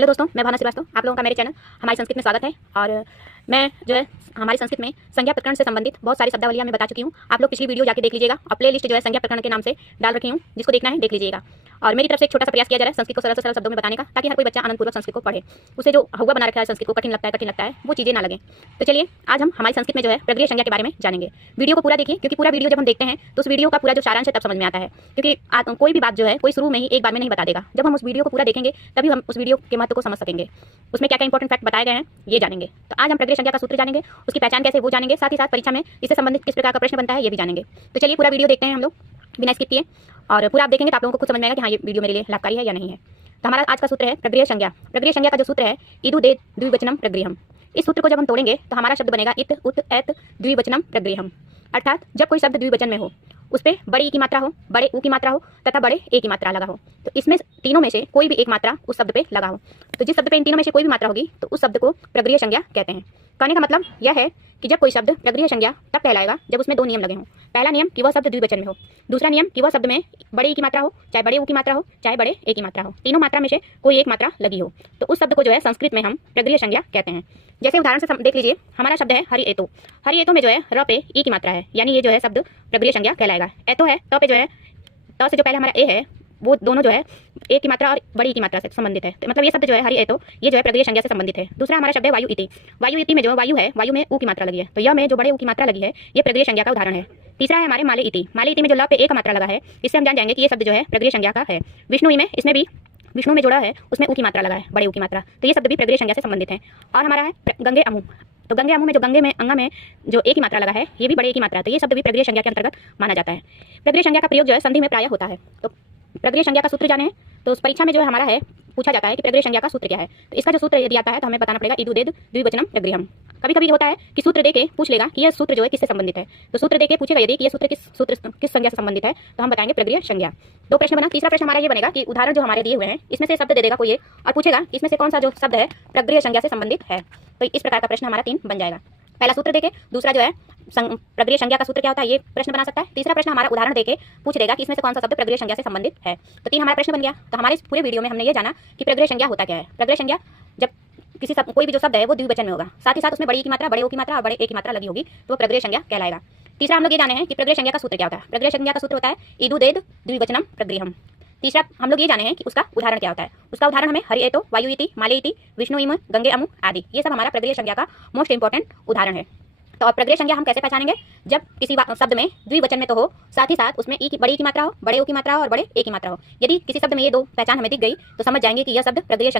Hello दोस्तों, मैं भावना श्रीवास्तव। आप लोगों का मेरे चैनल हमारी संस्कृत में स्वागत है। और मैं जो है हमारी संस्कृत में संज्ञा प्रकरण से संबंधित बहुत सारी शब्दावलियां मैं बता चुकी हूं। आप लोग पिछली वीडियो जाके देख लीजिएगा और प्ले लिस्ट जो है संज्ञा प्रकरण के नाम से डाल रखी हूं, जिसको देखना है देख लीजिएगा। और मेरी तरफ से एक छोटा सा प्रयास किया जा रहा है संस्कृत को सरल से सरल शब्दों में बताने का, ताकि हर कोई बच्चा आनंदपूर्वक संस्कृत को पढ़े। उसे जो हुआ बना रखा है संस्कृत को कठिन लगता है वो चीज़ें ना लगे। तो चलिए आज हम हमारी संस्कृत में जो है प्रगृह्य संज्ञा के बारे में जानेंगे। वीडियो को पूरा देखिए, क्योंकि पूरा वीडियो जब हम देखते हैं तो उस वीडियो का पूरा जो सारांश है तब समझ में आता है। क्योंकि कोई भी बात जो है कोई शुरू में ही एक बार में नहीं बता देगा। जब हम उस वीडियो को पूरा देखेंगे तभी हम उस वीडियो के महत्व को समझ सकेंगे, उसमें क्या क्या इंपॉर्टेंट फैक्ट बताए गए हैं ये जानेंगे। तो आज हम प्रगृह्य संज्ञा का सूत्र जानेंगे, उसकी पहचान कैसे वो जानेंगे, साथ ही साथ परीक्षा में इससे संबंधित किस प्रकार का प्रश्न बनता है ये भी जानेंगे। तो चलिए पूरा वीडियो देखते हैं हम लोग बिना स्किप किए, और पूरा आप देखेंगे तो आप लोगों को खुद समझ में आएगा कि हाँ ये वीडियो मेरे लिए लाभकारी है या नहीं है। तो हमारा आज का सूत्र है प्रगृह्य संज्ञा। प्रगृह्य संज्ञा का जो सूत्र है इदु दे द्विवचनम प्रगृह्यम। इस सूत्र को जब हम तोड़ेंगे तो हमारा शब्द बनेगा इत उत एत द्विवचनम प्रगृह्यम। अर्थात जब कोई शब्द द्विवचन में हो, उस पर बड़े ई की मात्रा हो, बड़े ऊ की मात्रा हो तथा बड़े ए की मात्रा लगा हो, तो इसमें तीनों में से कोई भी एक मात्रा उस शब्द पे लगा हो, तो जिस शब्द पे इन तीनों में से कोई भी मात्रा होगी तो उस शब्द को प्रगृह्य संज्ञा कहते हैं। कहने का मतलब यह है कि जब कोई शब्द प्रगृह्य संज्ञा तब कहलाएगा जब उसमें दो नियम लगे हों। पहला नियम कि वह शब्द द्विवचन में हो, दूसरा नियम कि वह शब्द में बड़े ई की मात्रा हो, चाहे बड़े ऊ की मात्रा हो, चाहे बड़े ए की मात्रा हो, तीनों मात्रा में से कोई एक मात्रा लगी हो, तो उस शब्द को जो है संस्कृत में हम प्रगृह्य संज्ञा कहते हैं। जैसे उदाहरण से देख लीजिए, हमारा शब्द है हरि एतो। हरि एतो में जो है र पे ई की मात्रा है, यानी ये जो है शब्द प्रगृह्य संज्ञा कहलाएगा। एतो है त पे जो है त से जो पहले हमारा ए है वो दोनों जो है ए की मात्रा और बड़ी ई की मात्रा से संबंधित है, तो मतलब ये शब्द जो है हरि एतो ये जो है प्रगृह्य संज्ञा से संबंधित है। दूसरा हमारा शब्द है वायु इति। वायु इति में जो वायु है, वायु में ऊ की मात्रा लगी है, तो यह में जो बड़े ऊ की मात्रा लगी है ये प्रगृह्य संज्ञा का उदाहरण है। तीसरा है हमारे माले इति। माले इति में जो ल पे ए का मात्रा लगा है, इससे हम जान जाएंगे कि ये शब्द जो है प्रगृह्य संज्ञा का है। विष्णु में इसमें भी विष्णु में जोड़ा है, उसमें ऊ की मात्रा लगा है, बड़े ऊ की मात्रा, तो ये शब्द भी प्रगृह्य संज्ञा से संबंधित है। और हमारा है गंगे अमु। तो गंगे अमु में जो गंगे में अंगा में जो ए की मात्रा लगा है ये भी बड़े ए की मात्रा है, तो ये शब्द भी प्रगृह्य संज्ञा के अंतर्गत माना जाता है। प्रगृह्य संज्ञा का प्रयोग जो है संधि में प्रायः होता है। तो प्रगृह्य संज्ञा का सूत्र जाने हैं तो उस परीक्षा में जो है हमारा है पूछा जाता है कि प्रगृह्य संज्ञा का सूत्र क्या है। तो इसका जो सूत्र यदि आता है तो हमें बताना पड़ेगा इदु देद द्विवचनम प्रगृह्यम। कभी कभी होता है कि सूत्र देके पूछ लेगा कि यह सूत्र जो है किससे संबंधित है, तो सूत्र देके पूछेगा यदि कि यह सूत्र किस संज्ञा से संबंधित है, तो हम बताएंगे प्रगृह्य संज्ञा। दो प्रश्न बना। तीसरा प्रश्न हमारा ये बनेगा कि उदाहरण जो हमारे दिए हुए हैं इसमें से शब्द दे देगा कोई एक और पूछेगा इसमें से कौन सा जो शब्द है प्रगृह्य संज्ञा से संबंधित है। तो इस प्रकार का प्रश्न हमारा 3 बन जाएगा। पहला सूत्र देके, दूसरा जो है प्रगृह्य संज्ञा का सूत्र क्या होता है ये प्रश्न बना सकता है, तीसरा प्रश्न हमारा उदाहरण देके पूछ देगा कि इसमें से कौन सा शब्द प्रगृह्य संज्ञा से संबंधित है। तो 3 हमारा प्रश्न बन गया। तो हमारे इस पूरे वीडियो में हमने ये जाना कि प्रगृह्य संज्ञा होता क्या है। प्रगृह्य संज्ञा जब किसी कोई भी जो शब्द है वो द्विवचन में होगा, साथ ही साथ उसमें बड़ी ई की मात्रा, बड़े ओ की मात्रा और बड़े ए की मात्रा लगी होगी, तो वो प्रगृह्य संज्ञा कहलाएगा। तीसरा हम लोग ये जाने हैं कि प्रगृह्य संज्ञा का सूत्र क्या होता है। प्रगृह्य संज्ञा का सूत्र होता है इदु देद द्विवचनम प्रगृह्यम। तीसरा हम लोग ये जाने हैं कि उसका उदाहरण क्या होता है। उसका उदाहरण हमें हरि एतो, वायु इति, माले इति, विष्णु इम, गंगे अमु आदि, ये सब हमारा प्रगृह्य संज्ञा का मोस्ट इंपॉर्टेंट उदाहरण है। तो अब प्रगृह्य संज्ञा हम कैसे पहचानेंगे, जब किसी शब्द में द्विवचन में तो हो, साथ ही साथ उसमें ई की बड़ी की मात्रा हो, बड़े ओ की मात्रा हो और बड़े ए की मात्रा हो। यदि किसी शब्द में ये दो पहचान हमें दिख गई तो समझ जाएंगे कि यह शब्द प्रगृह्य संज्ञा